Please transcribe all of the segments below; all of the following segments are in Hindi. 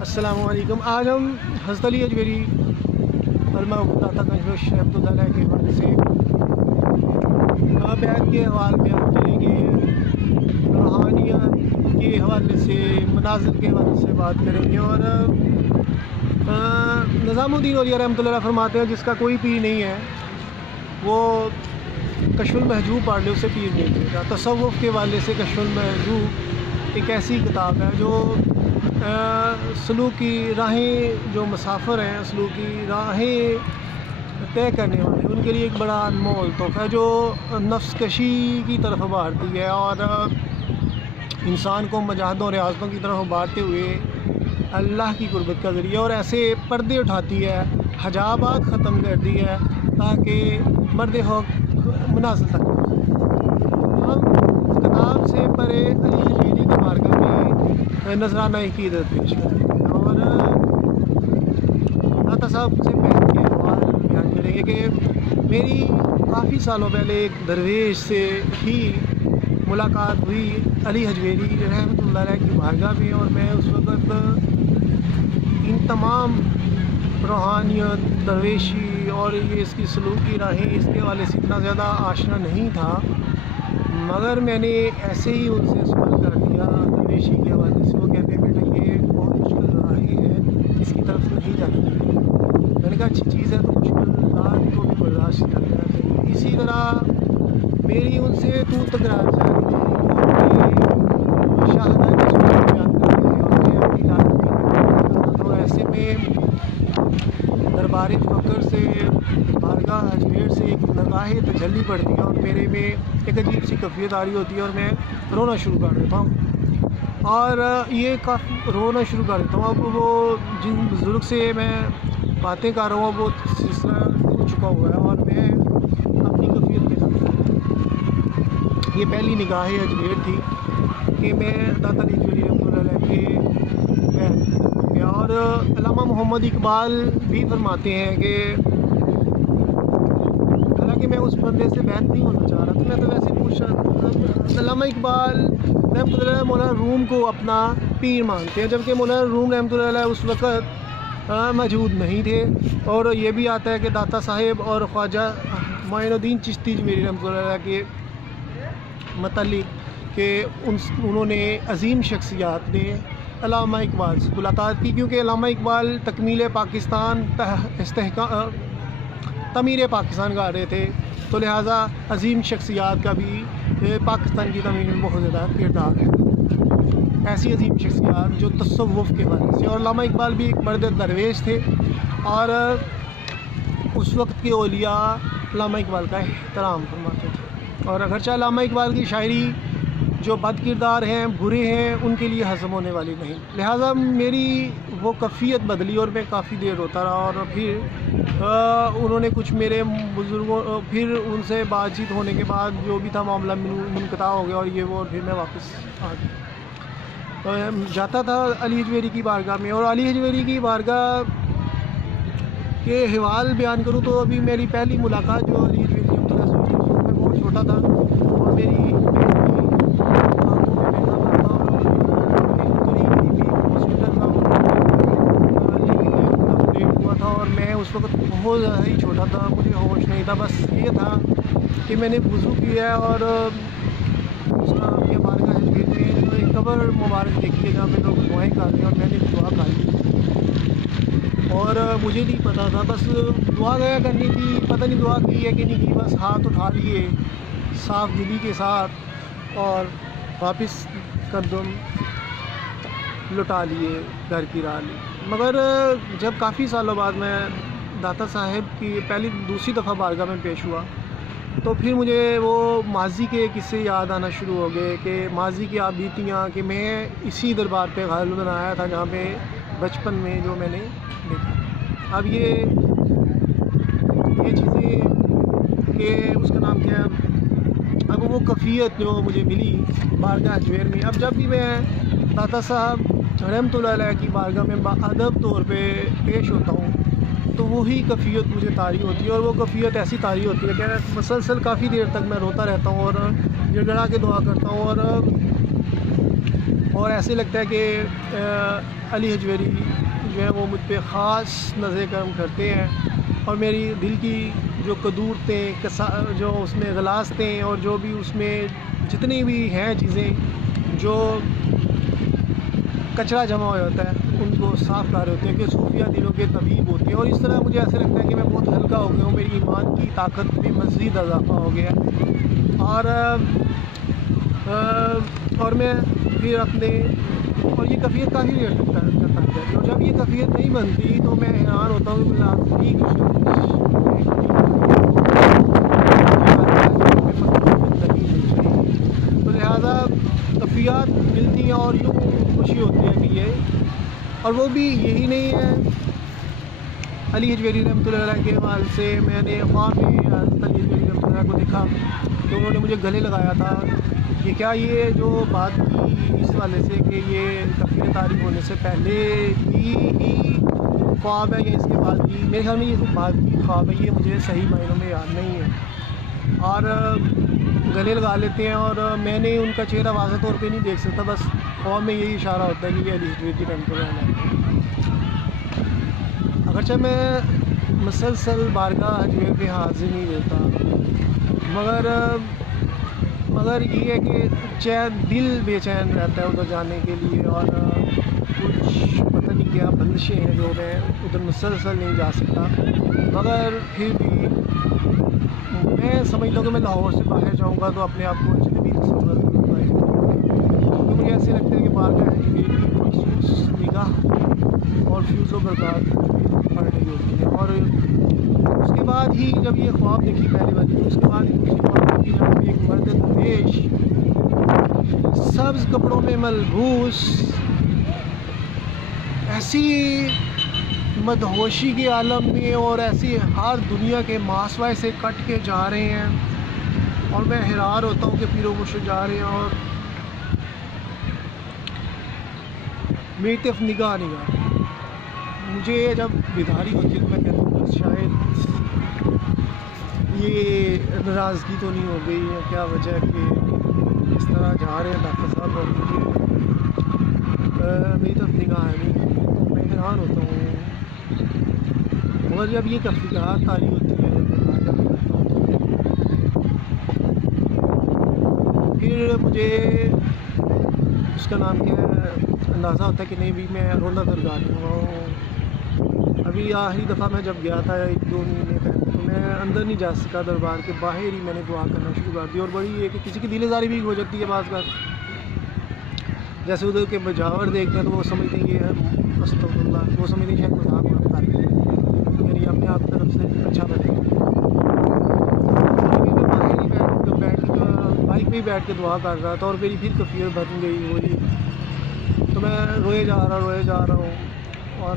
अस्सलामु अलैकुम। आज हम हज़रत अली अजमेरी दाता कंजोश रहमतुल्लाह अलैह के हवाले से बैत के हवाले में हम चलेंगे, रूहानियत के हवाले से, मनाज़िल के हवाले से बात करेंगे। और निज़ामुद्दीन औलिया रहमतुल्लाह अलैह फरमाते हैं जिसका कोई पीर नहीं है वो कश्फुल महजूब पढ़ ले, उसे पीर नहीं मिलेगा। तसव्वुफ़ के हवाले से कश्फुल महजूब एक ऐसी किताब है जो सलूकी राहें, जो मुसाफिर हैं सलूकी राहें तय करने वाले, उनके लिए एक बड़ा अनमोल तोहफ़ा है जो नफ्स कशी की तरफ उभारती है और इंसान को मजाहदों और रियाज़तों की तरफ उभारते हुए अल्लाह की कुर्बत का ज़रिया और ऐसे पर्दे उठाती है, हजाबात ख़त्म करती है ताकि मर्द हो मुनाज़िल तक। हम किताब से परे अली अजमेरी की बारगाह में नजराना अक़ीदत पेश करेंगे और दाता साहब से बैठ के बयान करेंगे कि मेरी काफ़ी सालों पहले एक दरवेश से ही मुलाकात हुई अली अजमेरी रहमतुल्लाह अलैह की बारगाह में, और मैं उस वक़्त इन तमाम रूहानियत, दरवेशी और ये इसकी सलूकी राहें, इसके हवाले से इतना ज़्यादा आशना नहीं था, मगर मैंने ऐसे ही उनसे सवाल कर दिया दरवेशी के हवाले से। वो कहते हैं बेटा ये बहुत मुश्किल राहें है, इसकी तरफ नहीं जानी चाहिए। मैंने कहा अच्छी चीज़ है तो मुश्किल राह को भी बर्दाश्त कर लेना चाहिए। इसी तरह मेरी उनसे तू तकरार जारी थी, शाहदा के सूरत बयान करते हैं और मैं अपनी लाइफ तो ऐसे में दरबार फ़क्र से, बारगाह अजमेर से एक नगाह तजल्ली पड़ती है और मेरे में एक अजीब सी कैफियत आ रही होती है और मैं रोना शुरू कर देता हूँ और ये काफ़ी रोना शुरू कर देता हूँ। अब वो जिन बुज़ुर्ग से मैं बातें कर रहा हूँ वो सिलसिला हो चुका हुआ है और मैं अपनी कैफियत में जाता हूँ। ये पहली निगाह अजमेर थी कि मैं दाता अली अजमेरी रहमतुल्लाह अलैह के और अल्लामा मोहम्मद इकबाल भी फरमाते हैं कि हालांकि मैं उस बंदे से बैत नहीं होना चाह रहा था, मैं तो वैसे पूछ रहा था। अल्लामा इकबाल रहमतुल्लाह अलैह मौलाना रूम को अपना पीर मानते हैं, जबकि मौलाना रूम रहमतुल्लाह अलैह उस वक़्त मौजूद नहीं थे। और ये भी आता है कि दाता साहिब और ख्वाजा मोइनुद्दीन चिश्ती अजमेरी रहमतुल्लाह अलैह के मतलब कि उन्होंने अजीम शख्सियात ने अल्लामा इकबाल से मुलाकात की, क्योंकि अल्लामा इकबाल तकमील पाकिस्तान तमीर पाकिस्तान गा रहे थे, तो लिहाजा अजीम शख्सियात का भी पाकिस्तान की तमीर में बहुत ज़्यादा किरदार है। ऐसी अजीम शख्सियात जो तसव्वुफ़ के बारे से, और अल्लामा इकबाल भी एक मर्द दरवेश थे और उस वक्त के औलिया अल्लामा इकबाल का एहतराम फरमाते थे। और अगरचे अल्लामा इकबाल की शायरी जो बद किरदार हैं, बुरे हैं, उनके लिए हज़म होने वाली नहीं। लिहाजा मेरी वो कैफियत बदली और मैं काफ़ी देर रोता रहा और फिर उन्होंने कुछ मेरे बुज़ुर्गों, फिर उनसे बातचीत होने के बाद जो भी था मामला मुनक़ता हो गया और ये वो, और फिर मैं वापस आ गया। जाता था अली अजमेरी की बारगाह में, और अली अजमेरी की बारगाह के हवाल बयान करूँ तो अभी मेरी पहली मुलाकात जो अली अजमेरी मैं बहुत छोटा था और मेरी उस वक्त बहुत ज़्यादा ही छोटा था, मुझे होश नहीं था। बस ये था कि मैंने वज़ू किया और ये बारगाह अजमेर में तो एक कब्र मुबारक देखी है जहाँ पे लोग दुआएं कर रहे हैं और मैंने दुआ करी और मुझे नहीं पता था, बस दुआ गया करनी थी, पता नहीं दुआ की है कि नहीं की, बस हाथ उठा लिए साफ दिली के साथ और वापस कदम लुटा लिए, घर की राह ली। मगर जब काफ़ी सालों बाद मैं दाता साहिब की दूसरी दफ़ा बारगाह में पेश हुआ तो फिर मुझे वो माजी के किस्से याद आना शुरू हो गए कि माजी की आबीतियाँ, कि मैं इसी दरबार पे गालिबन आया था जहाँ पे बचपन में जो मैंने देखा। अब ये चीज़ें कि उसका नाम क्या है, अब वो कैफियत जो मुझे मिली बारगाह अजमेर में, अब जब भी मैं दाता साहब रहमतुल्लाह अलैह की बारगाह में बाअदब तौर पे पेश होता हूँ तो वही कैफियत मुझे तारी होती है। और वो कैफियत ऐसी तारी होती है कि मुसलसल काफ़ी देर तक मैं रोता रहता हूँ और गिड़गड़ा के दुआ करता हूँ और ऐसे लगता है कि अली हजवेरी जो है वो मुझ पे ख़ास नज़र करम करते हैं और मेरी दिल की जो कदूरतें जो उसमें गलास्तें और जो भी उसमें जितनी भी हैं चीज़ें जो कचरा जमा हो जाता है उनको साफ़ कर रहे होते हैं कि सूफिया दिलों के तबीब होते हैं। और इस तरह मुझे ऐसे लगता है कि मैं बहुत हल्का हो गया हूँ, मेरी ईमान की ताकत में मज़ीद इजाफा हो गया और मैं फिर अपने और ये कैफियत काफ़ी देर तक करता है। और जब ये कैफियत नहीं बनती तो मैं हैरान होता हूँ कि तो लिहाजा कैफियत मिलती हैं और यूँ खुशी होती है कि ये और वो भी यही नहीं है। अली हजवेरी रहमतुल्लाह अलैह के हवाले से मैंने ख्वाब में अली हजवेरी रहमतुल्लाह को देखा तो उन्होंने मुझे गले लगाया था कि क्या ये जो बात की इस वाले से कि ये कैफियत तारीफ होने से पहले ही ख्वाब है या इसके बाद की, मेरे ख्याल में ये बाद की ख्वाब है, ये मुझे सही मायनों में याद नहीं है। और गले लगा लेते हैं और मैंने उनका चेहरा वाज़ह तौर पे नहीं देख सकता, बस ख्वाब में यही इशारा होता है कि ये अली हजवेरी रहमतुल्लाह अलैह। अगरचे मैं मुसलसल बारगाह हजवेर पे हाजिर नहीं रहता मगर ये है कि दिल बेचैन रहता है उधर जाने के लिए और कुछ पता नहीं क्या बंदिशें हैं जो मैं उधर मुसलसल नहीं जा सकता। मगर फिर भी मैं समझता हूँ कि मैं लाहौर से बाहर जाऊँगा तो अपने आप को अजनबी तस्वर करूँगा, क्योंकि मुझे ऐसे लगता है कि बारगाह हजवेर की मखसूस निगाह और फ्यूज़ व बरक़ात पड़ रही होती है। और उसके बाद ही जब ये ख्वाब देखी पहली बार, उसके बाद ही दूसरी ख्वाब देखी जब एक मर्द दरवेश सब्ज़ कपड़ों में मलबूस ऐसी मदहोशी के आलम में और ऐसी हर दुनिया के मासवाए से कट के जा रहे हैं और मैं हैरान होता हूँ कि पीरो मुर्शिद जा रहे हैं और मेरी तरफ निगाह मुझे जब बेदारी होती है तो मैं कहता हूँ शायद ये नाराज़गी तो नहीं हो गई है, क्या वजह है कि इस तरह जा रहे हैं डॉक्टर साहब और मुझे मेरी तरफ निगाह है नहीं, मैं हैरान होता हूँ। मगर जब ये कैफियत तारी होती है फिर मुझे उसका नाम क्या है अंदाज़ा होता है कि नहीं भी मैं रोंदा दरगाह नहीं हुआ हूँ। अभी आखिरी दफ़ा मैं जब गया था 1-2 महीने पहले तो मैं अंदर नहीं जा सका, दरबार के बाहर ही मैंने दुआ करना शुरू कर दी। और बड़ी है कि किसी की दिलदारी भी हो जाती है बात बात, जैसे उधर के बजावर देखते हैं तो वो समझते हैं ये अस्तगफुरुल्लाह, वो समझते हैं शायद मजाक उड़ा रहे हैं, मेरी अपने आप तरफ से अच्छा बनेगा। लेकिन मैं बाहर ही बैठ बाइक पे ही बैठ के दुआ कर रहा था और मेरी फिर कैफियत बन गई हो रही, तो मैं रोए जा रहा हूँ और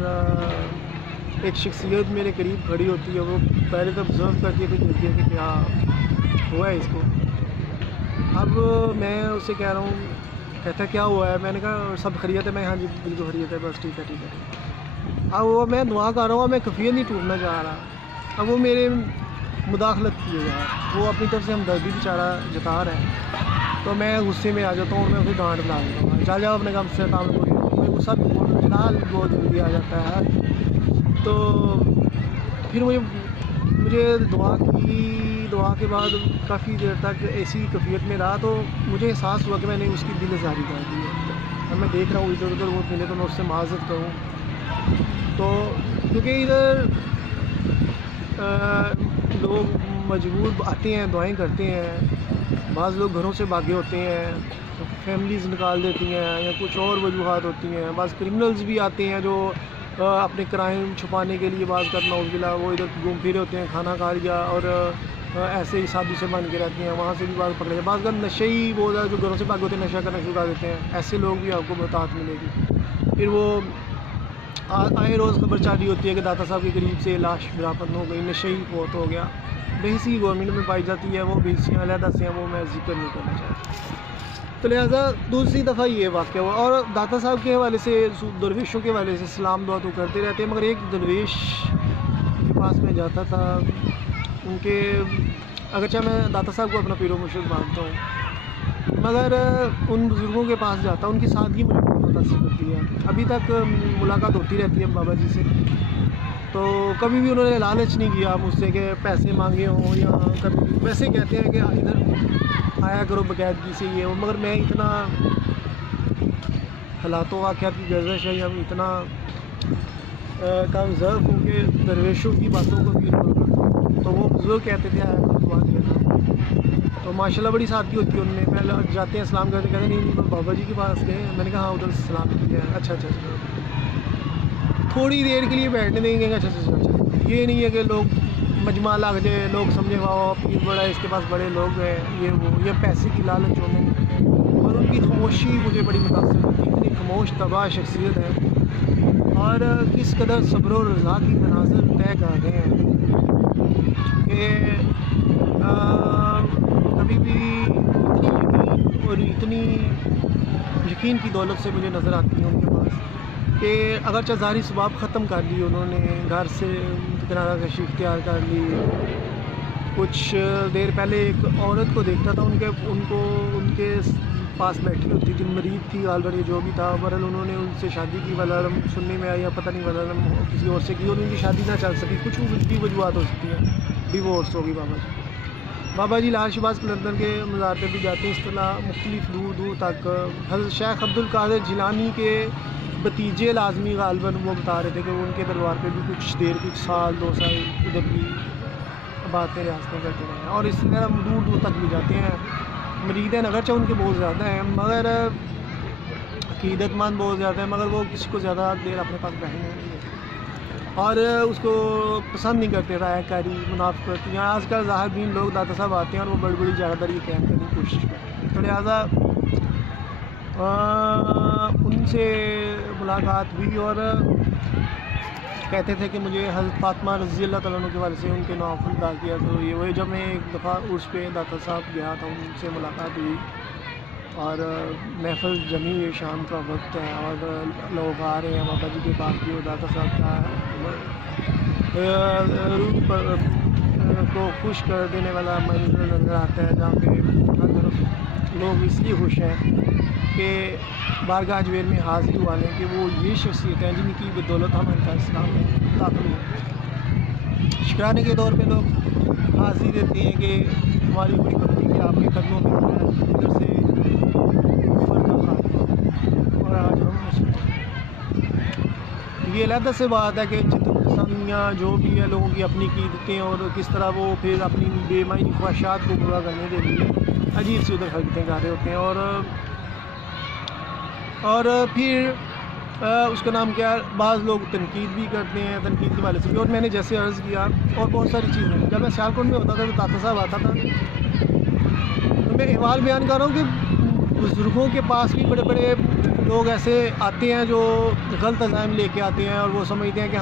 एक शख्सियत मेरे करीब खड़ी होती है, वो पहले तो ऑब्ज़र्व करती है फिर देखती है कि क्या हुआ है इसको। अब मैं उससे कह रहा हूँ, कहता क्या हुआ है, मैंने कहा सब खैरियत है, मैं हाँ जी बिल्कुल खैरियत है, बस ठीक है। अब वो मैं दुआ कर रहा हूँ, मैं कैफियत नहीं टूटना चाह रहा, अब वो मेरे मुदाखलत किए जा रहा है, वो अपनी तरफ से हमदर्दी बेचारा जता रहा है, तो मैं गुस्से में आ जाता हूँ और मैं उसे डांट बना देता हूँ, चल जाओ अपने काम से काम को, मैं गुस्सा जलाल बहुत जल्दी आ जाता है। तो फिर मुझे दुआ के बाद काफ़ी देर तक ऐसी कैफियत में रहा, तो मुझे एहसास हुआ कि मैंने उसकी दिलज़ारी कर दी है। अब मैं देख रहा हूँ इधर उधर वो मिले तो मैं उससे माज़रत करूँ, तो क्योंकि इधर लोग मजबूर आते हैं, दुआएं करते हैं, बाज़ लोग घरों से भागे होते हैं, तो फैमिलीज़ निकाल देती हैं या कुछ और वजूहात होती हैं, बाज़ क्रिमिनल्स भी आते हैं जो अपने क्राइम छुपाने के लिए बात करना उबिला वो इधर घूम फिर होते हैं, खाना खा लिया और ऐसे ही साधु से बन के रहते हैं, वहाँ से भी बात पकड़े जाए। बात नशे ही बहुत ज़्यादा जो घरों से भागे होते हैं, नशा करना शुरू कर देते हैं, ऐसे लोग भी आपको बहुत मिलेगी। फिर वो आए रोज़ खबर चाली होती है कि दाता साहब के करीब से लाश बरामद हो गई, नशे ही बहुत हो गया, बेहसी गवर्नमेंट में पाई जाती है, वो बेहसियाँ अलहदा से हैं, वो मैं जिक्र नहीं करना चाहता। तो लिहाजा दूसरी दफ़ा ये वाक़या हुआ। और दाता साहब के हवाले से, दरवेशों के हवाले से सलाम दुआ तो करते रहते हैं, मगर एक दरवेश के पास मैं जाता था, उनके अगरचे मैं दाता साहब को अपना पीरो मुर्शिद मानता हूँ, मगर उन बुज़ुर्गों के पास जाता, उनकी सादगी मुझे बहुत मुतासिर करती है। अभी तक मुलाकात होती रहती है बाबा जी से, तो कभी भी उन्होंने लालच नहीं किया मुझसे कि पैसे मांगे हों, या कभी वैसे कहते हैं कि इधर आया करो बाकायदगी से ये वो, मगर मैं इतना हालातों वाक़यात की गर्दिश है, हम इतना काम ज़र्फ़ हो के दरवेशों की बातों को भी इग्नोर करता हूँ। तो वो बुज़ुर्ग कहते थे आया करो दुआ किया था, तो माशाल्लाह बड़ी सादगी होती है उनमें। पहले जाते हैं सलाम करते, कहते नहीं नहीं बाबा जी के पास गए। मैंने कहा हाँ उधर से सलाम किया है। अच्छा अच्छा अच्छा, थोड़ी देर के लिए बैठने देंगे। अच्छा अच्छा अच्छा, ये नहीं है कि लोग मजमा लग जाए, लोग समझे वाह पीर बड़ा है, इसके पास बड़े लोग हैं, ये वो, ये पैसे की लालच होने। और उनकी खामोशी मुझे बड़ी मुतासिर होती है, इतनी खामोश तबाह शख्सियत है, और किस कदर सब्र और रज़ा की मनाज़िर तय कर गए हैं कि कभी भी इतनी यकीन और इतनी यकीन की दौलत से मुझे नज़र आती है उनके पास कि अगरचे ज़ाहिरी सबाब ख़त्म कर लिए उन्होंने, घर से किनारा कशी इख्तियार कर ली। कुछ देर पहले एक औरत को देखता था, उनके पास बैठी होती थी, मरीज़ थी गालबन, जो भी था, बहरहाल उन्होंने उनसे शादी की, वलम सुनने में आया, पता नहीं वलम किसी और से की, और उनकी शादी ना चल सकी, कुछ भी वजूहत हो सकती है, डिवोर्स होगी बाबा जी लाल शहबाज कलंदर के मज़ार पे भी जाते हैं। इस तरह मुख्तलिफ दूर दूर तक हज़रत शेख अब्दुल कादिर जिलानी के भतीजे लाजमी गालबन वो बता रहे थे कि वो उनके दरबार पे भी कुछ देर, कुछ साल 2 साल उधर भी बातें रियासतें करते रहे, और इस तरह दूर दूर तक भी जाते हैं। मरीद अगरचे उनके बहुत ज़्यादा हैं, मगर अक़ीदतमंद बहुत ज़्यादा है, मगर वो किसी को ज़्यादा देर अपने पास बैठने नहीं देते और उसको पसंद नहीं करते रायकारी मुनाफ़क़त। यहाँ आजकल ज़ाहिदीन लोग दाता साहब आते हैं और वो बड़ी बड़ी ज़्यादातर ये कैम करने की कोशिश करते हैं, तो लिहाजा उनसे मुलाकात हुई और कहते थे कि मुझे हज़रत फ़ातिमा रज़ी अल्लाह तआला अन्हा के वाले से उनके नवाफ़िल अदा किया। तो ये वही जब मैं एक दफ़ा उर्स पे दाता साहब गया था, उनसे मुलाकात हुई और महफ़िल जमी है, शाम का वक्त है और लोग आ रहे हैं बाबा जी के पास भी, और दाता साहब का रूह को खुश कर देने वाला मंजर नज़र आता है, जहाँ पे हर तरफ लोग इसलिए खुश हैं कि बारगाह अजमेर में हाज़िर हुआने कि वो ये शख्सियत हैं जिनकी बदौलत हमारे इस्लाम में दाखिल हुए। शुक्राने के तौर पे लोग हाज़िर देते हैं कि हमारी खुशबख्ती कि आपके कदमों में इधर से और आज हम ये अलग से बात है कि जितनियाँ जो भी है लोगों की अपनी कीमतें और किस तरह वो फिर अपनी बेमानी ख्वाहिशात को पूरा करने के लिए अजीब सी उधर हरकतें कर रहे होते हैं, और फिर उसका नाम क्या है, बाज़ लोग तनकीद भी करते हैं, तनकीद के वाले से भी। और मैंने जैसे अर्ज़ किया और बहुत सारी चीज़ें, जब मैं सियालकोट में होता था तो दाता साहब आता था, तो मैं अहवाल बयान कर रहा हूँ कि बुज़ुर्गों के पास भी बड़े बड़े लोग ऐसे आते हैं जो गलत अज़ाइम लेके आते हैं और वो समझते हैं कि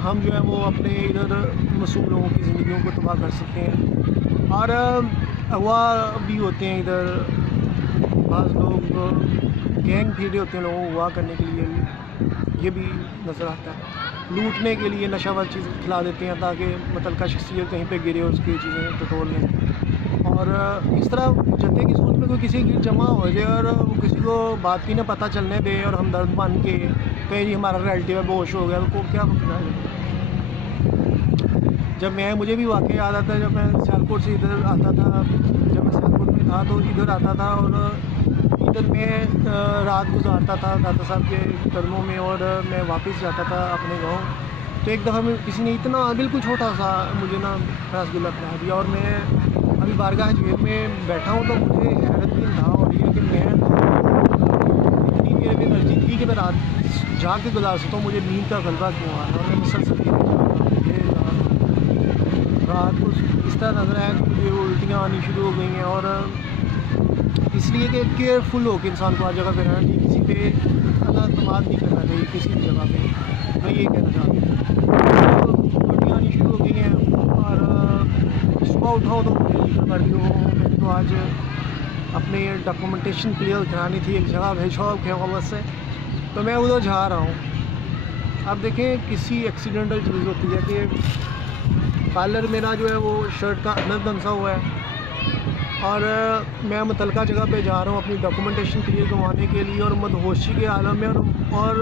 हम जो है वो अपने इधर मासूम लोगों की ज़िंदगियों को तबाह कर सकते हैं, और अगवा भी होते हैं इधर। बाज़ लोग गैंग फीडे होते हैं लोगों को अगवा करने के लिए, ये भी नज़र आता है। लूटने के लिए नशावर चीज़ खिला देते हैं ताकि मुतलका शख्सियत कहीं पे गिरे और उसकी चीज़ें टटोल लें, और इस तरह जनते की सोच में कोई किसी की जमा हो जाए और वो किसी को बात की ना पता चलने दे और हमदर्द मान के कहीं जी हमारा रिलेटिव है बेहोश हो गया, तो क्या पकड़ा जाए। जब मुझे भी वाक़ई याद आता है, जब मैं सियालकोट से इधर आता था, जब मैं सियालकोट में था तो इधर आता था और इधर मैं रात गुजारता था दाता साहब के कदमों में और मैं वापस जाता था अपने गांव। तो एक दफ़ा किसी ने इतना बिल्कुल छोटा सा मुझे ना रसगुल्ला खिला दिया, और मैं अभी बारगाह अजमेर में बैठा हूँ तो मुझे हैरत भी था हो रही है कि मैं इतनी मेरे में एनर्जी थी कि मैं रात जाके गुजार सकता हूँ, मुझे नींद का गलबा क्यों आ रहा है, और मैं मुसलसल रात को इस तरह नज़र आया कि मुझे उल्टियाँ आनी शुरू हो गई हैं, और इसलिए कि केयरफुल हो के इंसान को हर जगह पे रहना चाहिए, किसी पे अनातमाद नहीं करना चाहिए किसी भी जगह पे, मैं ये कहना चाहता हूँ। तो उल्टियाँ आनी शुरू हो गई हैं और सुबह उठाओ तो मुझे नींद पड़ रही हो। मैंने तो आज अपने डॉक्यूमेंटेशन क्लियर करानी थी, एक जगह भेजो के हवाले से, तो मैं उधर जा रहा हूँ। अब देखें किसी एक्सीडेंटल चीज़ होती है कि कॉलर मेरा जो है वो शर्ट का अंदर दंसा हुआ है, और मैं मुतलका जगह पे जा रहा हूँ अपनी डॉक्यूमेंटेशन क्लियर करवाने के लिए, और मदहोशी के आलम में, और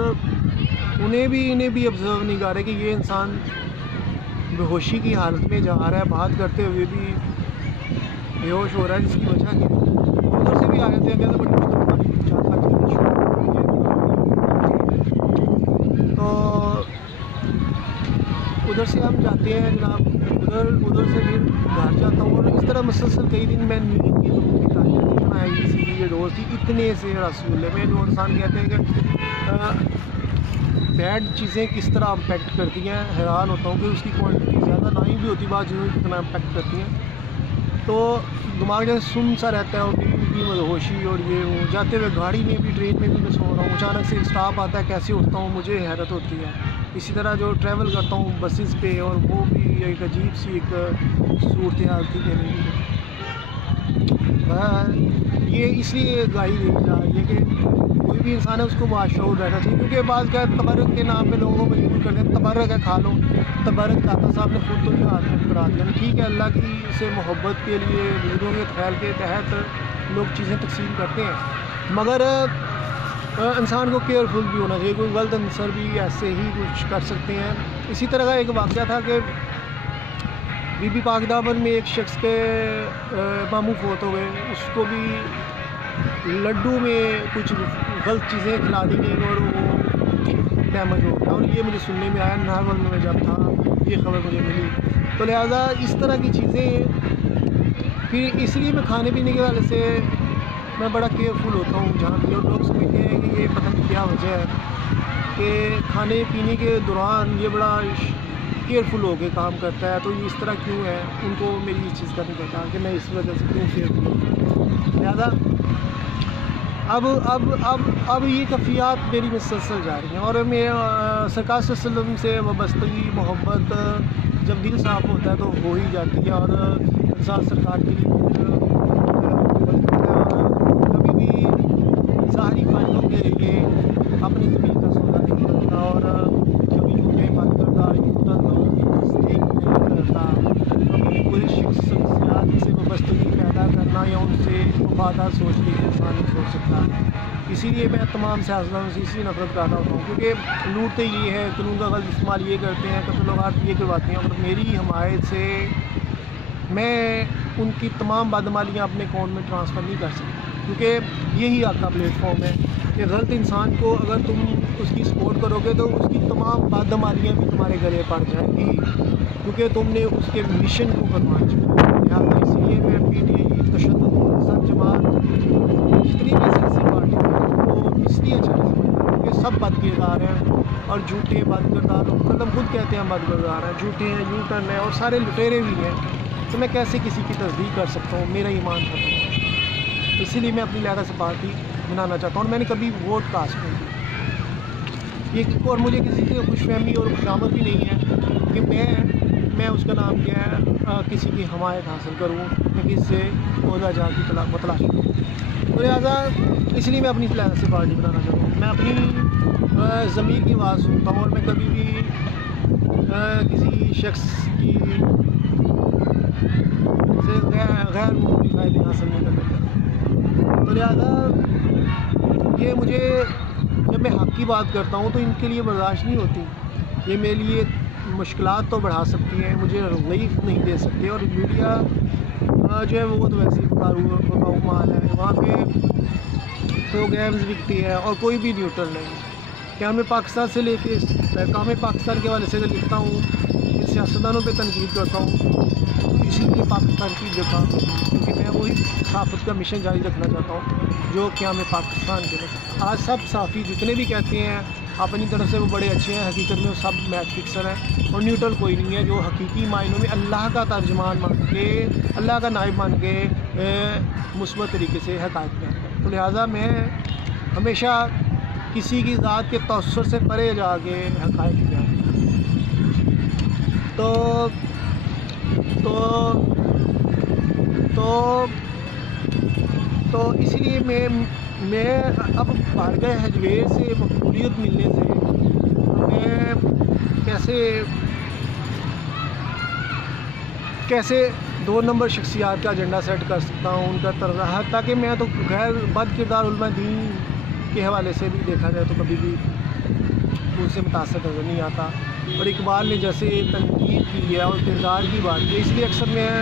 इन्हें भी ऑब्ज़र्व नहीं कर रहे कि ये इंसान बेहोशी की हालत में जा रहा है, बात करते हुए भी बेहोश हो रहा है, जिसकी वजह क्या है। उधर से भी आ जाते हैं, कहते बड़ी तो उधर से हम जाते हैं जनाब, उधर से फिर घर जाता हूँ, और इस तरह मुसलसल कई दिन मैं नींद की बिताई इतना है, इसीलिए डोज थी इतने से रसूल में, जो इंसान कहते हैं कि बैड चीज़ें किस तरह इम्पेक्ट करती हैं, हैरान होता हूँ कि उसकी क्वांटिटी ज़्यादा नहीं भी होती, बात जरूर कितना इम्पेक्ट करती हैं। तो दिमाग जैसे सुन सा रहता है, और भी मदहोशी, और ये वो जाते हुए गाड़ी में भी, ट्रेन में भी मैं सो रहा हूँ, अचानक से स्टाफ आता है, कैसे उठता हूँ मुझे हैरत होती है। इसी तरह जो ट्रैवल करता हूँ बसेस पे, और वो भी एक अजीब सी एक सूरत हाल थी मेरे लिए। ये इसलिए गाड़ी दी जा रही है कि कोई भी इंसान है उसको बाशऊर रहना चाहिए, क्योंकि बाज़ का तबर्रुक के नाम पे लोगों को मजबूर कर दें, तबर्रुक है खा लो, तबर्रुक दाता साहब ने खुद तो ये हाथ करा दिया। ठीक है, अल्लाह की से मोहब्बत के लिए बुजुर्गों के ख्याल के तहत लोग चीज़ें तकसीम करते हैं, मगर इंसान को केयरफुल भी होना चाहिए, कोई गलत आंसर भी ऐसे ही कुछ कर सकते हैं। इसी तरह का एक वाक़या था कि बीबी पाक दामन में एक शख्स के मामू फोत हो गए, उसको भी लड्डू में कुछ गलत चीज़ें खिला दी गई और वो डैमेज हो गया, और ये मुझे सुनने में आया नागौर में जब था ये खबर मुझे मिली। तो लिहाजा इस तरह की चीज़ें फिर इसलिए मैं खाने पीने के वाले से मैं बड़ा केयरफुल होता हूँ। जहाँ पे लोग समझते हैं कि ये पता नहीं क्या वजह है कि खाने पीने के दौरान ये बड़ा केयरफुल होकर काम करता है, तो ये इस तरह क्यों है, उनको मेरी इस चीज़ का नहीं पता कि मैं इस वजह से क्यों केयरफुल हूँ। लिहाजा अब ये कफ़ियात मेरी मुसलसल जा रही हैं, और मैं सरकार सल्लल्लाहु अलैहि वसल्लम से वाबस्तगी मोहब्बत जब दिल साफ़ होता है तो हो ही जाती है, और इंसान सरकार के लिए कभी भी ज़ाहरी फ़ायदों के लिए अपनी ज़मीन का सौदा नहीं करता, और कभी झूठे बात करता, कभी पूरे शख्सियात से वाबस्तगी पैदा करना या उनसे वफादार सोच के इंसान नहीं सोच सकता। इसीलिए मैं तमाम सियासतदानों से इसी नफरत करता हूँ, क्योंकि लूटते ये है, कानून का गलत इस्तेमाल ये करते हैं, कत्ल ये करवाते हैं, और मेरी हमायत से मैं उनकी तमाम बदमालियाँ अपने अकाउंट में ट्रांसफ़र नहीं कर सकता, क्योंकि यही आपका प्लेटफॉर्म है कि गलत इंसान को अगर तुम उसकी सपोर्ट करोगे तो उसकी तमाम बदमालियाँ भी तुम्हारे गले पड़ जाएंगी, क्योंकि तुमने उसके मिशन को बनवा चुका। लिहाजा इसलिए मैं PTI तशद्दुद जमात जितनी भी सियासी पार्टी है वो इसलिए अच्छा नहीं समझता क्योंकि सब बदकिरदार हैं, और झूठे बदकिरदार मतलब खुद कहते हैं बदकिरदार हैं, झूठे हैं, यू टर्न है, और सारे लुटेरे भी हैं। तो मैं कैसे किसी की तस्दीक कर सकता हूँ, मेरा ईमान खत्म है। इसीलिए मैं अपनी लहरा से पार्टी बनाना चाहता हूँ, और मैंने कभी वोट कास्ट नहीं किया ये, और मुझे किसी से खुशफहमी और खुशामद भी नहीं है कि मैं उसका नाम क्या है किसी की हमायत हासिल करूँ या किसी से ओहदा जा की तलाश करूँ। तो लिहाजा इसलिए मैं अपनी लहरा से पार्टी बनाना चाहता हूँ। मैं अपनी ज़मीर की आवाज़ सुनता हूँ, और मैं कभी भी किसी शख्स की से गैर मुमकिन फ़ायदे हासिल नहीं करना चाहता। तो लिहाजा ये मुझे जब मैं हक़ की बात करता हूँ तो इनके लिए बर्दाश्त नहीं होती, ये मेरे लिए मुश्किलात तो बढ़ा सकती हैं, मुझे रिलीफ नहीं दे सकते। और मीडिया जो है वो तो वैसे ही बताऊ माल है, वहाँ पे प्रोग्राम्स बिकती है और कोई भी न्यूट्रल नहीं। क्या मैं पाकिस्तान से लेके काम पाकिस्तान के वाले से लिखता हूँ, सियासतदानों पे तनकीद करता हूँ, इसीलिए पाकिस्तान की जगह, क्योंकि मैं वही सहाफ़त का मिशन जारी रखना चाहता हूँ जो क्या मैं पाकिस्तान के लिए। आज सब साफ़ी जितने भी कहते हैं अपनी तरफ से वो बड़े अच्छे हैं, हकीकत में वो सब मैच फिक्सर हैं, और न्यूट्रल कोई नहीं है जो हकीकी मायनों में अल्लाह का तर्जमान मान के, अल्लाह का नाइब मान के मुस्बत तरीके से हक़ाइक़ बयान करता। तो लिहाजा मैं हमेशा किसी की ज़ात के तअस्सुर से परे जाके हक़ाइक़ बयान तो इसलिए मैं अब बारगाह हजवेर से मकबूलियत मिलने से मैं कैसे 2 नंबर शख्सियात का एजेंडा सेट कर सकता हूँ उनका तरह, ताकि मैं तो गैर बद किरदार उलमा दीन के हवाले से भी देखा जाए तो कभी भी उनसे मुतासर नज़र नहीं आता। और इकबाल ने जैसे तनकीद की है और किरदार की बात की, इसलिए अक्सर मैं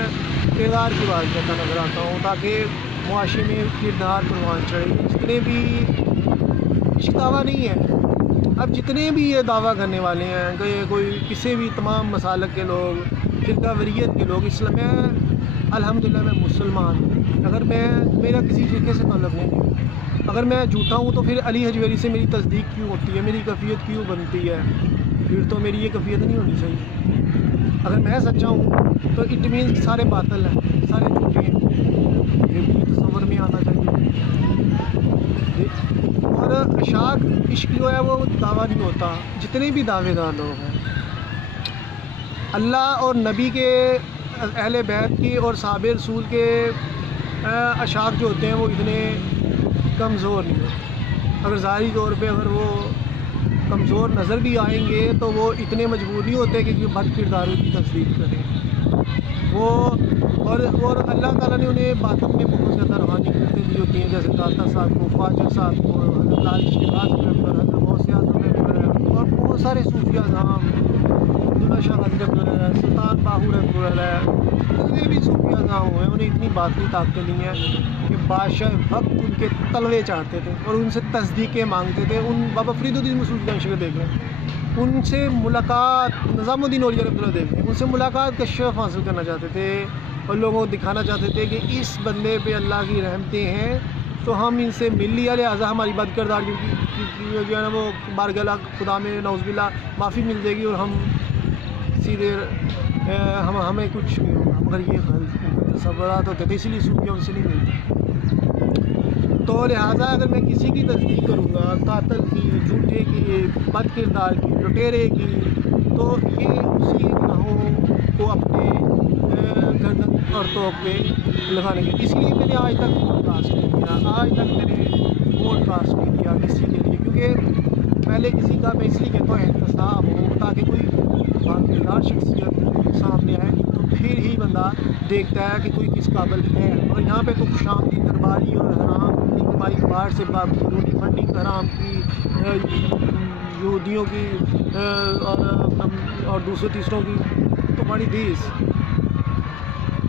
किरदार की बात करता नज़र आता हूँ, ताकि मुआशरे में किरदार परवान चढ़े। जितने भी शिकावा नहीं है, अब जितने भी ये दावा करने वाले हैं कि कोई किसी भी तमाम मसालक के लोग, फ़िरका वरीयत के लोग, इसलिए मैं अल्हम्दुलिल्लाह मैं मुसलमान हूँ। अगर मैं मेरा किसी फ़िरके से ताल्लुक़ नहीं है, अगर मैं झूठा हूँ तो फिर अली हजवेरी से मेरी तस्दीक क्यों होती है, मेरी कफ़ियत क्यों बनती है? फिर तो मेरी ये कफ़ियत नहीं होनी चाहिए। अगर मैं सच्चा हूँ तो इट मीन्स सारे बातिल हैं, सारे झूठे हैं, ये भी तस्वर में आना चाहिए। और अशाक इश्क जो है वो दावा नहीं होता। जितने भी दावेदार लोग हैं अल्लाह और नबी के, अहले बैत के और साहबे रसूल के अशाक जो होते हैं वो इतने कमज़ोर नहीं है। अगर ज़ाहिरी तौर पे अगर वो कमज़ोर नज़र भी आएंगे तो वो इतने मजबूर नहीं होते कि बद किरदारों की तस्दीक करें वो। और अल्लाह ताला ने उन्हें बातों में बहुत ज़्यादा रूहानी क़ुव्वतें दी होती हैं, जैसे दाता साहब को, ख्वाजा साहब को, हज़रत लाल शिहबाज पर, हज़रत गौसे आज़म और बहुत सारे सूफी आज़ाम, दुल्हा शाह ग़ाज़ी, सुल्तान बाहू, जितने भी सूफी आज़ाम हुए उन्हें इतनी बातनी ताकतें दी हैं कि बादशाह वक्त उनके तलवे चाहते थे और उनसे तस्दीकें मांगते थे। उन बाबा फरीदुद्दीन मसूद गंज को देख लें, उनसे मुलाकात, निज़ामुद्दीन औलिया रहमतुल्लाह देख लें, उनसे मुलाकात का शर्फ़ हासिल करना चाहते थे और लोगों को दिखाना चाहते थे कि इस बंदे पे अल्लाह की रहमतें हैं तो हम इनसे मिल लिया, लिहाजा हमारी बद किरदार जो है ना वो बारगाह खुदा में नौज़ुबिल्लाह माफ़ी मिल जाएगी और हम सीधे हमें कुछ नहीं होगा। मगर ये गलत तसव्वुरात होते थे, इसलिए सूफिया उनसे नहीं मिलती। तो लिहाजा अगर मैं किसी की तस्दीक करूँगा, कातिल की, झूठे की, बद किरदार की, लुटेरे की, तो ये उसी गुनाहों को अपने गर्दन और तोप पे लगाने के, इसलिए मैंने आज तक पॉडकास्ट नहीं किया, आज तक मैंने पॉडकास्ट नहीं किया किसी के लिए, क्योंकि पहले किसी का मैं इसलिए कहता हूँ एहतसाब हो, ताकि कोई बाकिरदार शख्सियत सामने आए तो फिर ही बंदा देखता है कि कोई किस काबिल है। और यहाँ पे तो खुशामदी दरबारी और हराम की कमाई बाहर से बैरूनी फंडिंग हराम की, यहूदियों की और दूसरे तीसरों की तो बड़ी दीस।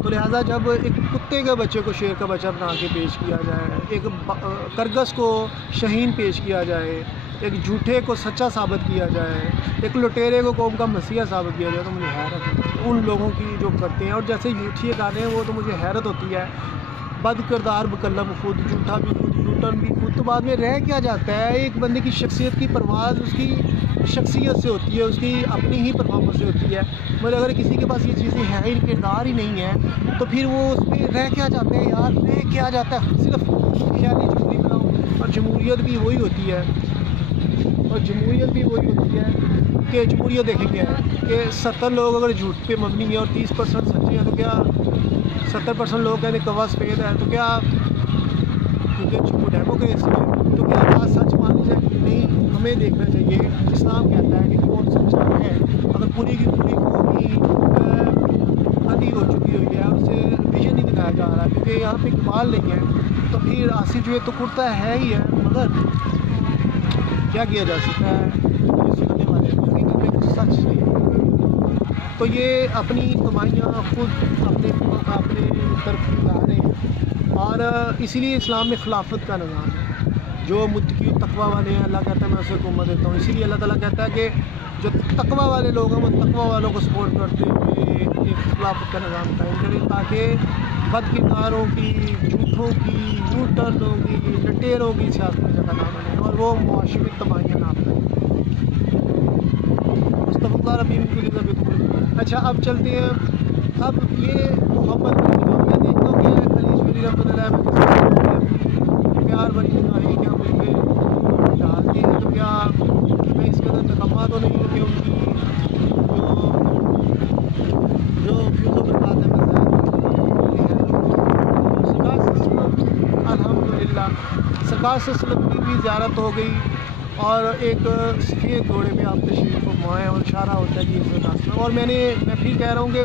तो लिहाजा जब एक कुत्ते के बच्चे को शेर का बच्चा बना के पेश किया जाए, एक करगस को शहीन पेश किया जाए, एक झूठे को सच्चा साबित किया जाए, एक लुटेरे को कौम का मसीहा साबित किया जाए, तो मुझे हैरत उन लोगों की जो करते हैं। और जैसे झूठिए गाने हैं वो तो मुझे हैरत होती है। बद किरदार मुकल्लम खुद, झूठा भी खुद, लूटन भी खुद, तो बाद में रह क्या जाता है? एक बंदे की शख्सियत की परवाज़ उसकी शख्सियत से होती है, उसकी अपनी ही परफॉर्मेंस से होती है। मगर अगर किसी के पास ये चीज़ें हैं ही, किरदार ही नहीं है, तो फिर वो उस पर रह क्या जाते हैं यार? रह क्या जाता है? सिर्फ ख्याली जमहूरी बनाओ। और जमहूरियत भी वही होती है, और जमहूरियत भी वही होती है कि जमहूरियत देखें क्या है कि 70 लोग अगर झूठ पे मबनी है और 30% सच्चे हैं, तो क्या 70% लोग कहते कवा सफ़ेद है, तो क्या क्योंकि डेमोक्रेसी है तो क्या बात सच मानी जाएगी? नहीं, हमें देखना चाहिए इस्लाम कहता है कि कौन सच्चा है। अगर पूरी की पूरी कौमी अति हो चुकी हुई है, उसे विजन नहीं दिखाया जा रहा, क्योंकि यहाँ पे इकबाल नहीं है, तो फिर आसिफ जो है तो कुर्ता है ही है, मगर क्या किया जा सकता है? सुनने वाले हकीकत में कुछ सच नहीं है। तो ये अपनी कमाइयाँ खुद अपने तरफ ला रहे हैं, और इसीलिए इस्लाम में खिलाफत का निज़ाम है। जो मुत्तकी तकवा वाले हैं, अल्लाह कहता है मैं उसे हुकूमत देता हूँ। इसीलिए अल्लाह ताला कहता है कि जो तकवा वाले लोग हैं वो तकवा वालों को सपोर्ट करते हुए एक खिलाफत का निज़ाम कायम करें, ताकि बद किरदारों की, झूठों की, लूटरों की, लटेरों की सियासत में जगह ना बने और वो मुआशरे में तबाहियाँ ना फैलें। अच्छा, अब चलते हैं। अब ये मोहब्बत मैं देखता हूँ कि खलीज मेरी प्यार बनी निगाहें क्या मुझ पर डालती है, तो क्या मैं इस कदर नकम्मा तो नहीं हूँ कि उनकी जो फ्यूज़ बर्बाद है अल्हम्दुलिल्लाह सरकार से वसल्लम की भी ज़ियारत हो गई और एक सफ़ेद घोड़े पे आप तशरीफ़ फरमाए और इशारा होता है कि इस रास्ते। और मैं फिर कह रहा हूँ कि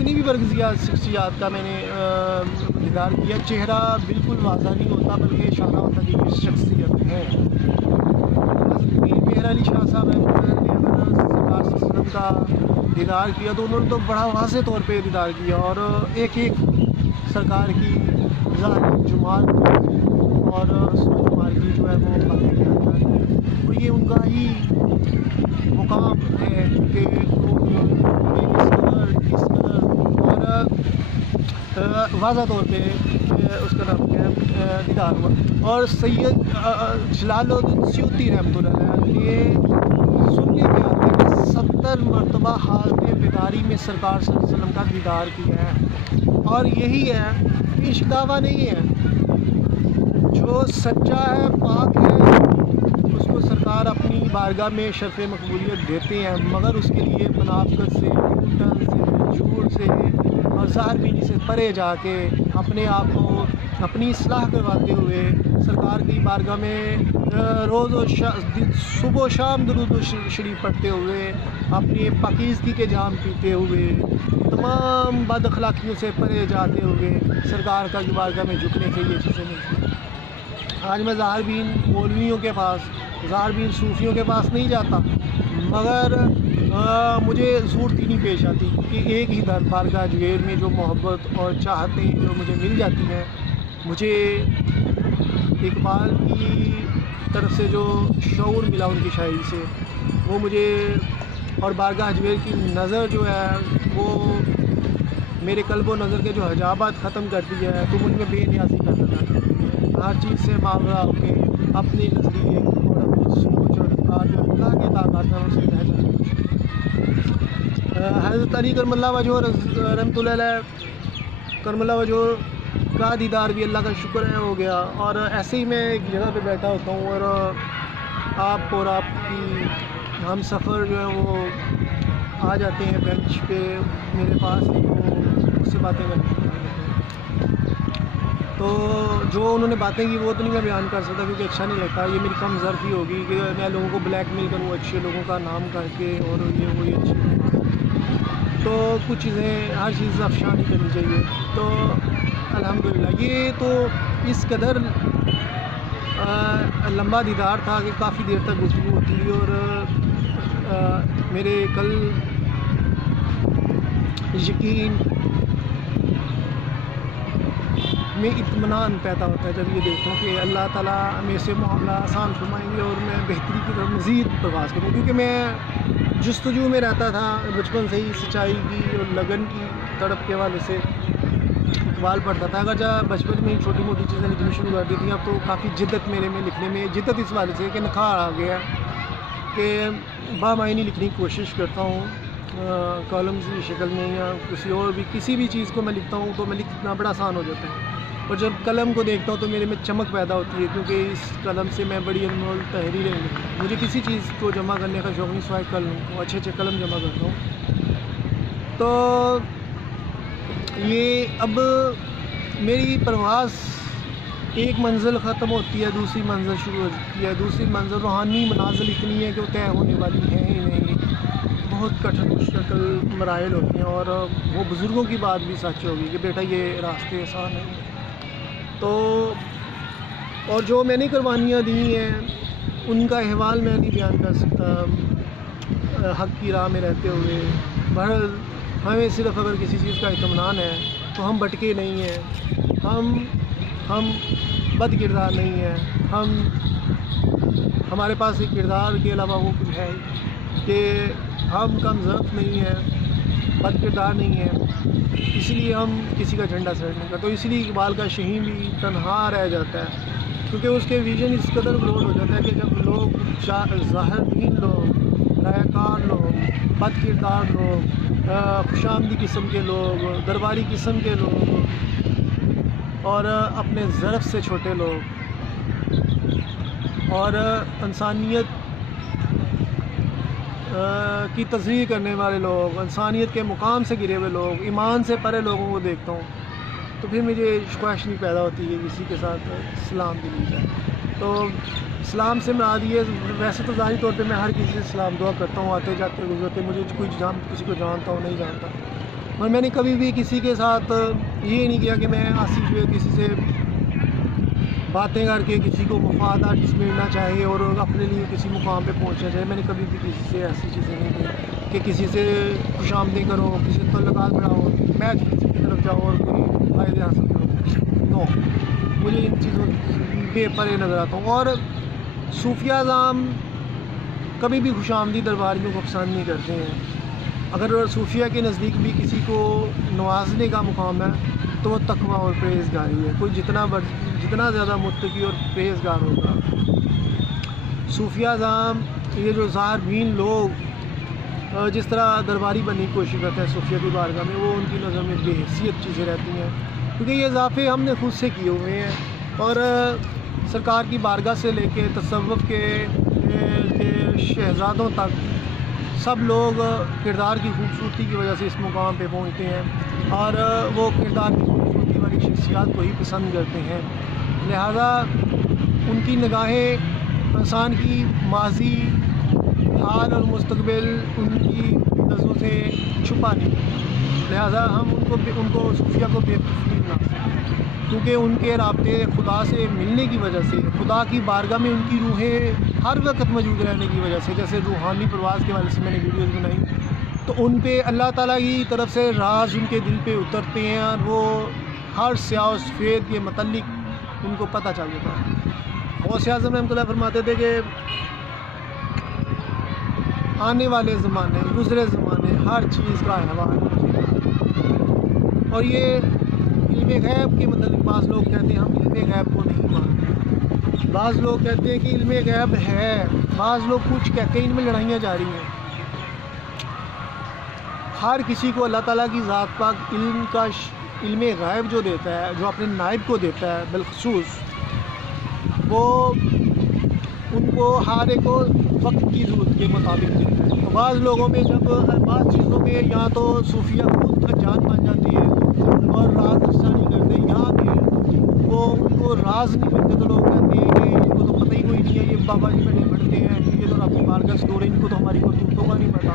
जितनी भी बरगज़ियात शख्सियात का मैंने दीदार किया, चेहरा बिल्कुल वाज़ा नहीं होता, बल्कि इशारा होता कि ये शख्सियत है। मीर अली शाह साहब ने अगर सरकार सल्लल्लाहु का दीदार किया तो उन्होंने तो बड़ा वाज़े तौर पे दीदार किया, और एक एक सरकार की ज़ाहिर जुमात और जुमात की जो है वो बातें बयान करते हैं। तो ये उनका ही मुकाम है कि वो इस कदर और वाज़ा तौर पे उसका नाम क्या है दीदार हुआ। और सैयद जलालुद्दीन सयूती रहमतुल्लाह ये सुनने में आता है कि 70 मरतबा हालत बेदारी में सरकार सल्लल्लाहु अलैहि वसल्लम का दीदार किया है। और यही है, इश्क दावा नहीं है, जो सच्चा है, पाक है, उसको सरकार अपनी बारगाह में शर्फ़ मकबूलियत देते हैं, मगर उसके लिए मुनाफ़िक़त से, घुटन से, झूठ से और ज़ाहिर से परे जाके अपने आप को अपनी इस्लाह करवाते हुए सरकार की बारगाह में रोज़ सुबह शाम दुरूद शरीफ पढ़ते हुए, अपनी पाकीज़गी के जाम पीते हुए, तमाम बद अखलाकियों से परे जाते हुए सरकार का की बारगाह में झुकने से ये चीज़ें मिलती हैं। आज मैं ज़ाहिर बीन मौलवियों के पास, ज़ाहिर बीन सूफ़ियों के पास नहीं जाता, मगर मुझे ज़रूरत ही नहीं पेश आती कि एक ही बारगाह अजमेर में जो मोहब्बत और चाहतें जो मुझे मिल जाती हैं, मुझे इकबाल की तरफ से जो शऊर मिला उनकी शायरी से, वो मुझे, और बारगाह अजमेर की नज़र जो है वो मेरे कल्ब व नज़र के जो हजाबात ख़त्म करती है, तो मुझमें बेनियाज़ी का करती है। हर चीज़ से मावरा होके अपने नज़रिए और अपनी सोच और अल्लाह के ताक़ातों से रह जाए। हज़रत अली करमल्लाहु वजहहु रहमतुल्लाह अलैह करमल्लाहु वजहहु का दीदार भी अल्लाह का शुक्र है हो गया। और ऐसे ही मैं एक जगह पे बैठा होता हूँ और आप और आपकी हम सफ़र जो है वो आ जाते हैं बेंच पे मेरे पास, तो उससे बातें करते हैं। तो जो उन्होंने बातें की वो तो नहीं मैं बयान कर सकता, क्योंकि अच्छा नहीं लगता, ये मेरी कम ज़र्फ़ी होगी कि मैं लोगों को ब्लैकमेल करूँ अच्छे लोगों का नाम करके और ये वो ये अच्छी। तो कुछ चीज़ें, हर चीज़ अफ़शा नहीं करनी चाहिए। तो अल्हम्दुलिल्लाह ये तो इस कदर लंबा दीदार था कि काफ़ी देर तक गुफ्तगू होती रही, और मेरे कल यकीन में इत्मीनान पैदा होता है जब ये देखता हूँ कि अल्लाह ताला मेरे से मामला आसान फरमाएंगे और मैं बेहतरी की तरफ मज़ीद प्रवास करूँ। क्योंकि मैं जस्तजू में रहता था बचपन से ही, सच्चाई की और लगन की तड़प के वाले से इकबाल पढ़ता था। अगर जब बचपन में छोटी मोटी चीज़ें लिखनी शुरू कर दी थी, अब तो काफ़ी जिद्दत मेरे में लिखने में, जिद्दत इस वाले से कि निखार आ गया कि बामायनी लिखने की कोशिश करता हूँ कॉलम की शक्ल में या किसी भी चीज़ को मैं लिखता हूँ तो मैं लिखना बड़ा आसान हो जाता है। और जब कलम को देखता हूँ तो मेरे में चमक पैदा होती है, क्योंकि इस कलम से मैं बड़ी अनमोल तहरीरें लिखता हूँ। मुझे किसी चीज़ को जमा करने का शौक़ नहीं, सिवाय कलम, अच्छे अच्छे कलम जमा करता हूँ। तो ये अब मेरी प्रवास एक मंजिल ख़त्म होती है, दूसरी मंजिल शुरू होती है। दूसरी मंजिल रूहानी मनाजिल इतनी है कि वो तय होने वाली है ही नहीं, बहुत कठिन मुश्किल मराइल होते हैं। और वो बुज़ुर्गों की बात भी सच होगी कि बेटा ये रास्ते आसान नहीं। तो और जो मैंने कुर्बानियाँ दी हैं उनका अहवाल मैं नहीं बयान कर सकता हक़ की राह में रहते हुए। बहरहाल हमें सिर्फ़ अगर किसी चीज़ का इत्मीनान है तो हम भटके नहीं हैं, हम बद किरदार नहीं हैं, हमारे पास एक किरदार के अलावा वो कुछ है कि हम कम ज़र्फ़ नहीं हैं, बद किरदार नहीं हैं, इसलिए हम किसी का झंडा सर नहीं करते। तो इसलिए इकबाल का शहीन भी तन्हा रह जाता है, क्योंकि उसके विज़न इस कदर ब्रॉड हो जाता है कि जब लोग ज़ाहिरीन लोग, रायकार लोग, बद किरदार लोग, खुशामदी किस्म के लोग, दरबारी किस्म के लोग और अपने ज़र्फ़ से छोटे लोग और इंसानियत की तज़हीर करने वाले लोग, इंसानियत के मुकाम से गिरे हुए लोग, ईमान से परे लोगों को देखता हूँ तो फिर मुझे ख्वाहिश नहीं पैदा होती है किसी के साथ सलाम भी ली जाए। तो सलाम से मुराद ये, वैसे तो ज़ाहिरी तौर पे मैं हर किसी से सलाम दुआ करता हूँ, आते जाते गुजरते, मुझे किसी को जानता हूँ नहीं जानता, और मैंने कभी भी किसी के साथ ये नहीं किया कि मैं आसिफ में किसी से बातें करके किसी को मफादात मिलना चाहिए और अपने लिए किसी मुकाम पे पहुंचना चाहिए। मैंने कभी भी किसी से ऐसी चीज़ें नहीं की कि किसी से खुशामदी करो, किसी से तल्लुकात बढ़ाओ, मैं किसी की तरफ जाओ और कोई फ़ायदे हासिल करो। नो, मुझे इन चीज़ों पे परे नज़र आता हूँ। और सूफिया ज़ाम कभी भी खुशामदी दरबारियों को पसंद नहीं करते हैं। अगर सूफिया के नज़दीक भी किसी को नवाजने का मुकाम है तो वो तकवा और परहेज़गारी है। कोई जितना ज़्यादा मुत्तकी और परहेज़गार होगा, सूफिया ज़ाम ये जो ज़ाहिर बीन लोग जिस तरह दरबारी बनने की कोशिश करते हैं सूफिया की बारगाह में, वो उनकी नज़र में बेहैसियत चीज़ें रहती हैं, क्योंकि ये इजाफ़े हमने खुद से किए हुए हैं। और सरकार की बारगाह से लेके तसव्वुफ़ के शहज़ादों तक सब लोग किरदार की खूबसूरती की वजह से इस मुकाम पे पहुंचते हैं और वो किरदार की खूबसूरती वाली शख्सियत को ही पसंद करते हैं। लिहाजा उनकी निगाहें इंसान की माजी, हाल और मुस्तकबिल उनकी नज़रों से छुपा नहीं। लिहाजा हम उनको सूफिया को बेवकूफ़ नहीं बना सकते, क्योंकि उनके राब्ते खुदा से मिलने की वजह से, खुदा की बारगाह में उनकी रूहें हर वक्त मौजूद रहने की वजह से, जैसे रूहानी प्रवास के वाले से मैंने वीडियोज़ बनाई, तो उन पे अल्लाह ताला की तरफ से राज उनके दिल पे उतरते हैं और वो हर स्याह और सफ़ेद के मतलब उनको पता चल जाता है। गौसे आज़म रहमतुल्लाह फरमाते थे कि आने वाले ज़माने, गुज़रे ज़माने, हर चीज़ का अहवाल, और ये इल्मे गैब के मतलब बाज़ लोग कहते हैं हम इल्मे गैब को नहीं मानते, बाज़ लोग कहते हैं कि इल्मे गैब है, बाज़ लोग कुछ कहते हैं इनमें लड़ाइयाँ जारी हैं। हर किसी को अल्लाह ताला की ज़ात पाक इल्मे गैब जो देता है, जो अपने नाइब को देता है बिलखसूस, वो उनको हर एक को वक्त की ज़रूरत के मुताबिक देता है। तो बाज़ लोगों में जब बाज़ चीज़ों में या तो सूफिया खुद जान बन जाती है और राज अफसानी करते हैं, यहाँ भी वो उनको राज नहीं मिलते तो लोग कहते हैं कि इनको तो पता ही कोई नहीं है, ये बाबा जी बैठे बढ़ते हैं, ये तो अपनी बारगाह से दौड़े, इनको तो हमारी करतूतों का नहीं पता।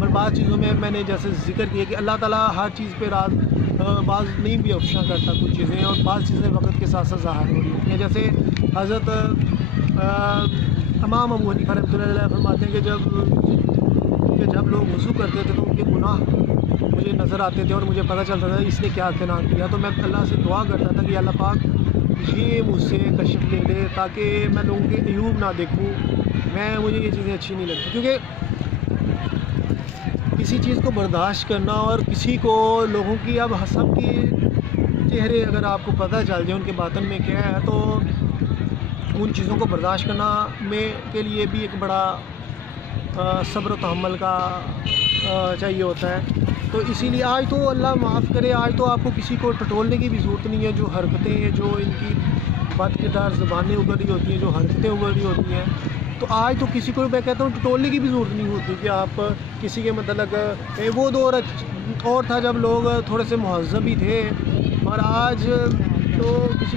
पर बाज़ चीज़ों में मैंने जैसे जिक्र किया कि अल्लाह ताला हर चीज़ पे राज बाज़ नहीं भी अफशा करता कुछ चीज़ें, और बाज़ चीज़ें वक्त के साथ साथ ज़ाहिर हो रही होती हैं। जैसे हज़रत इमाम अबू हनीफा रहमतुल्लाह अलैह फरमाते हैं कि जब लोग वज़ू करते थे तो उनके गुनाह मुझे नज़र आते थे और मुझे पता चलता था इसने क्या गुनाह किया, तो मैं अल्लाह से दुआ करता था कि अल्लाह पाक ये मुझसे कशिफ ले ले ताकि मैं लोगों के अयूब ना देखूँ, मुझे ये चीज़ें अच्छी नहीं लगती। क्योंकि किसी चीज़ को बर्दाश्त करना और किसी को लोगों की अब सब के चेहरे अगर आपको पता चल जाए उनके बातन में क्या है, तो उन चीज़ों को बर्दाश्त करना के लिए भी एक बड़ा सब्र व तहम्मुल का चाहिए होता है। तो इसीलिए आज तो अल्लाह माफ़ करे, आज तो आपको किसी को टटोलने की भी ज़रूरत नहीं है। जो हरकतें हैं, जो इनकी बदकिरदार ज़बानें उभर रही होती हैं, जो हरकतें उभर रही होती हैं, तो आज तो किसी को मैं कहता हूँ टटोलने की भी ज़रूरत नहीं होती कि आप किसी के मतलब वो दौर और था जब लोग थोड़े से महज़्ज़ब भी थे, और आज तो किसी